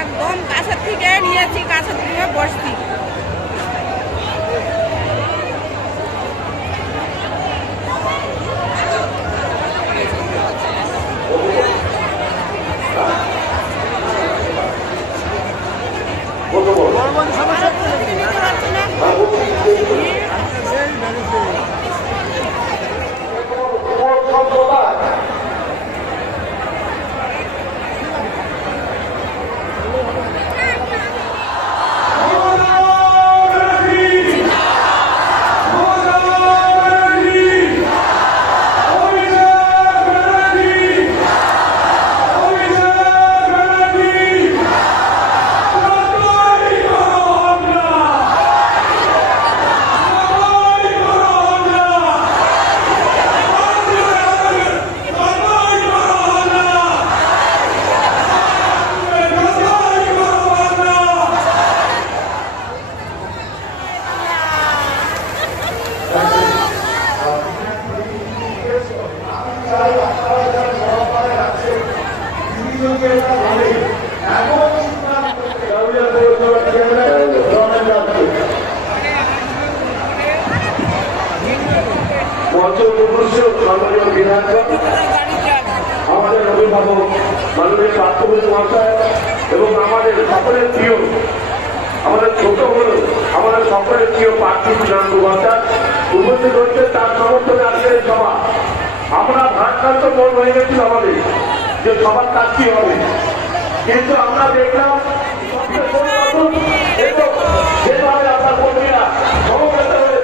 একদম কাছের থেকে নিয়েছি, কাছের থেকে বসছি। আমাদের অভিভাবক মাননীয় রাষ্ট্রপতি মহাশয় এবং আমাদের সকলের প্রিয়, আমাদের ছোট হলেও আমাদের সকলের প্রিয় প্রার্থী বিধান মুখোপাধ্যায় উপস্থিত হচ্ছে। তার সমর্থনে আজকের সভা। আমরা ভারপ্রান্ত মন হয়ে গেছিল আমাদের যে সবার কাজ কি হবে, কিন্তু আমরা দেখলাম যেভাবে আপনার কর্মীরা সমবেত হয়ে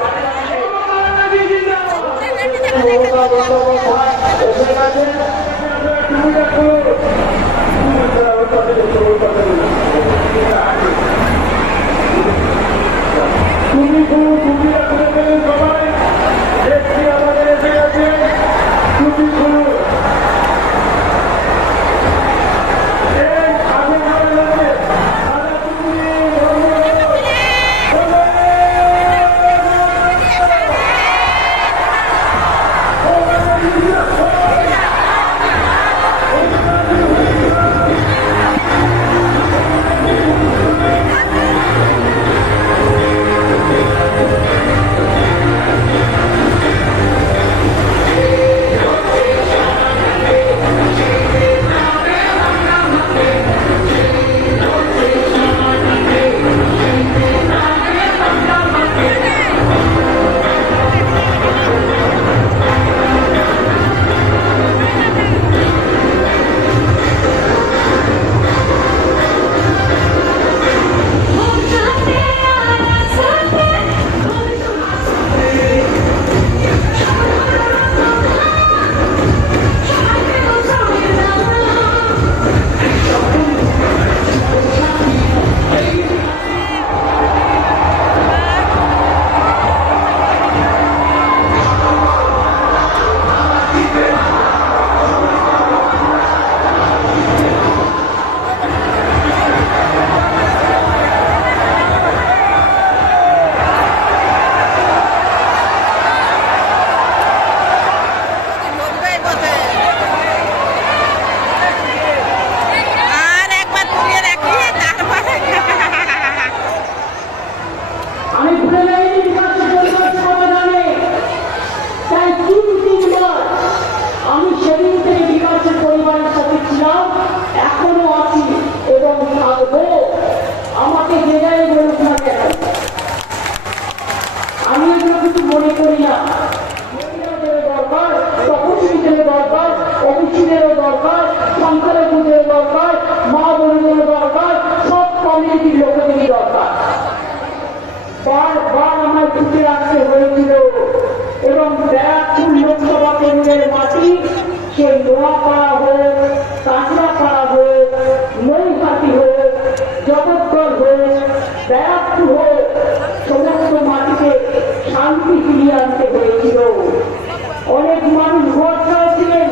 অনেক মানুষ ভোট চাইছিলেন,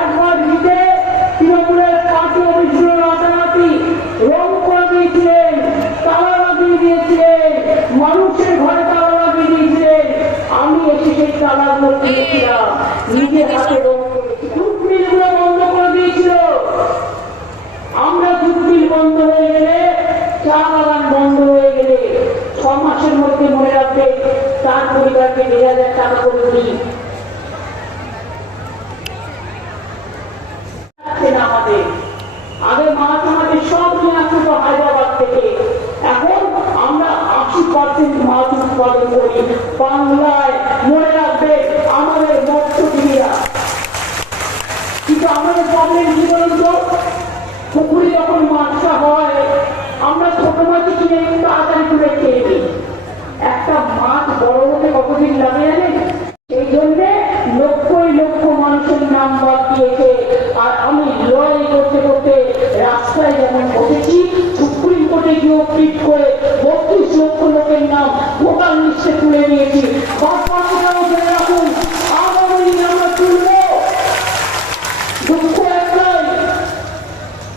একবার জিতে তৃণমূলের পার্টি অভিযোগ রাতারাতি রং করে দিয়েছিলেন। আছে। আগে মাছ আমাদের সব নিয়ে আসতো হায়দ্রাবাদ থেকে, এখন আমরা 80% মাছ উৎপাদন করি বাংলায়। মনে রাখবে আমাদের মৎস্যজীবীরা। কিন্তু আমাদের প্রবলেম কি বলুন তো, পুকুরে যখন মাছটা হয় আমরা ছোট মাছ কিনে তাড়াতাড়ি করে খেয়ে নিই। একটা মাছ বড় হতে কতদিন লাগে জানেন? এই জন্যে লক্ষই লক্ষ মানুষের নাম বাদ দিয়েছে। আর আমি লড়াই করতে করতে রাস্তায় যেমন বসেছি, সুপ্রিম কোর্টে গিয়েও পিট করে 32 লক্ষ লোকের নাম ভোটার লিস্টে তুলে নিয়েছি। রাখুন, আগামী দিন আমরা তুলব। দুঃখ একটাই,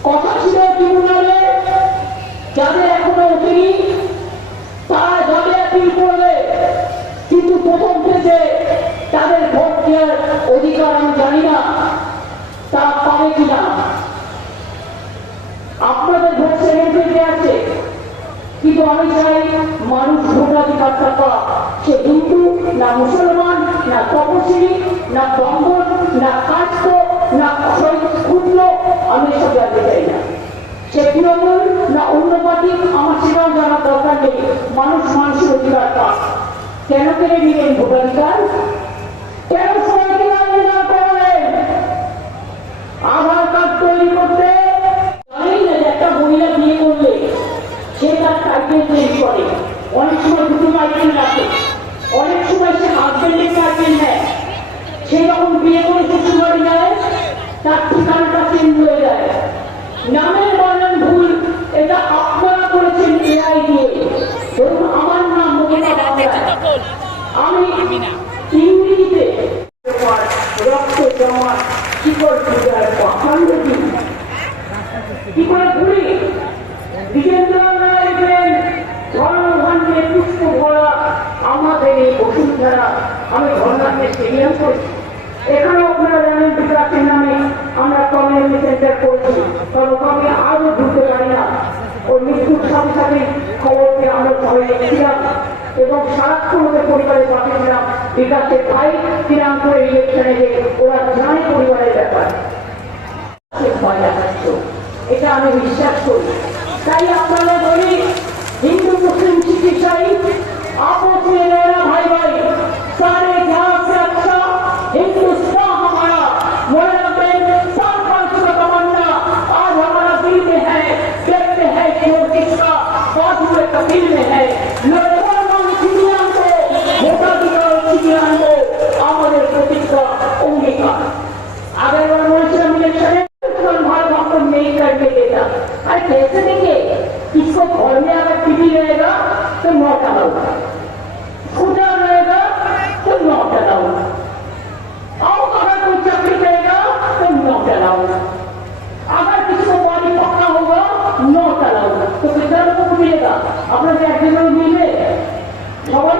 কথা ছিল ট্রিব্যুনালে যাদের এখনো ওঠেনি তারা যাবে আপিল করবে, কিন্তু প্রথম থেকে তাদের ভোট দেওয়ার অধিকার আমি জানি না তারা পাবে কিনা। আপনাদের ভোট সেকেন্ডারিতে আছে, কিন্তু আমি চাই মানুষ ভোটাধিকারটা পাক। সে হিন্দু না মুসলমান না তপশিলি না ব্রাহ্মণ না কাস্ট না ক্ষুদ্র, আমি এসব জানতে চাই না। সে তৃণমূল না অন্য পার্টি, আমার সেটাও জানার দরকার নেই। মানুষ মানুষের অধিকার পাক। কেন কেড়ে নিলেন ভোটাধিকার? কেন সবাইকে আবেদন করলেন? আধার কার্ড তৈরি করতে জানেন না যে একটা মহিলা বিয়ে করলে সে তার টাইটেল চেঞ্জ করে, অনেক সময় দুটো টাইটেল রাখে, অনেক সময় সে হাজবেন্ডের টাইটেল নেয়। সে যখন বিয়ে করে শ্বশুর বাড়ি যায় তার ঠিকানাটা চেঞ্জ হয়ে যায়, নামের বর্ণন ভুল। এটা আপনারা করেছেন এআই দিয়ে। ধরুন আমার নাম আমি ইংরেজিতে রক্ত জমা শিকড় পূজার পাখান্ড কি করে ভুলি? বিজেন্দ্র রায় ধর্মভান্ডে পুষ্প ভরা আমাদের এই বসুন্ধরা। আমি ধর্মান্ডে স্টেডিয়াম করেছি। এখানেও আপনারা জানেন বিকাশের নামে আমরা কমিউনিটি সেন্টার করছি, কারণ আমি আরো ঢুকতে পারি না। ওর মৃত্যুর সাথে সাথে খবরকে আমরা সবাই দেখছিলাম এবং সারাক্ষণ ওদের পরিবারের পাশে ছিলাম। বিকাশের ভাই শ্রীরামপুরের ইলেকশনে যে ওরা জানে পরিবারের ব্যাপার, ভয় দেখাচ্ছ, এটা আমি বিশ্বাস করি। তাই আপনারা বলি হিন্দু মুসলিম শিখ ইসাই आपस में रहना भाई भाई, सारे जहां से अच्छा हिंदुस्तान हमारा। मोहल्ला में सरपंच का तमन्ना आज हमारा दिल में है, देखते हैं कि वो किसका बाजू में कफिल में है। लोगों चिड़ियां को ভোটাধিকার চিড়িয়ান को আমাদের প্রতিজ্ঞা অঙ্গীকার। আগের বার বলেছিলাম ইলেকশনে भाई हमको नहीं करके देता। अरे कैसे देंगे? किसको घर में अगर टीवी रहेगा तो नोट अलाउगा, स्कूटर रहेगा तो नोट अलाउगा, और अगर कोई चाकरी करेगा तो नोट अलाउगा, अगर किसी को पानी पक्का होगा नोट अलाउगा। तो कितना लोगों को मिलेगा? अपना टैक्सी में मिले सवाल।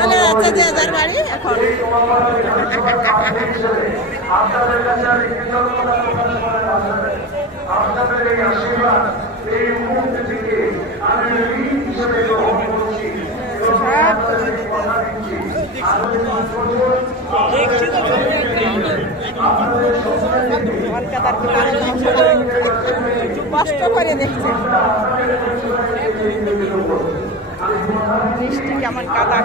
চলে যাচ্ছে যে যার বাড়ি এখন। আপনাদের কাছে আমি কৃতজ্ঞতা প্রকাশ করার মাধ্যমে আপনাদের এই আশীর্বাদ এই মুহূর্তে থেকে আমি ঋণ হিসেবে গ্রহণ করছি এবং আপনাদের কথা দিচ্ছি আগামী 5 বছর কষ্ট করে দেখছে। বৃষ্টি কেমন কাদা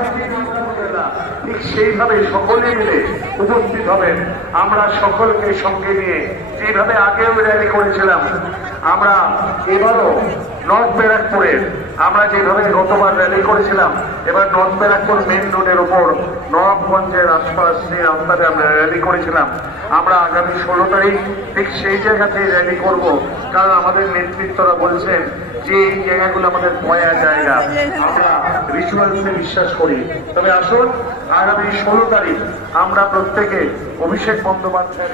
ঠিক সেইভাবে সকলে মিলে উপস্থিত হবেন। আমরা সকলকে সঙ্গে নিয়ে যেভাবে আগেও র্যালি করেছিলাম, আমরা এবারও নর্থ ব্যারাকপুরের আমরা যেভাবে গতবার র্যালি করেছিলাম, এবার নর্থ ব্যারাকপুর মেন রোডের উপর নবাবগঞ্জের আশপাশ নিয়ে আমরা র্যালি করেছিলাম। আমরা আগামী 16 তারিখ ঠিক সেই জায়গাতেই র্যালি করব, কারণ আমাদের নেতৃত্বরা বলছেন যে এই জায়গাগুলো আমাদের পয়া জায়গা, আমরা রিচুয়ালসে বিশ্বাস করি। তবে আসুন আগামী 16 তারিখ আমরা প্রত্যেকে অভিষেক বন্দ্যোপাধ্যায়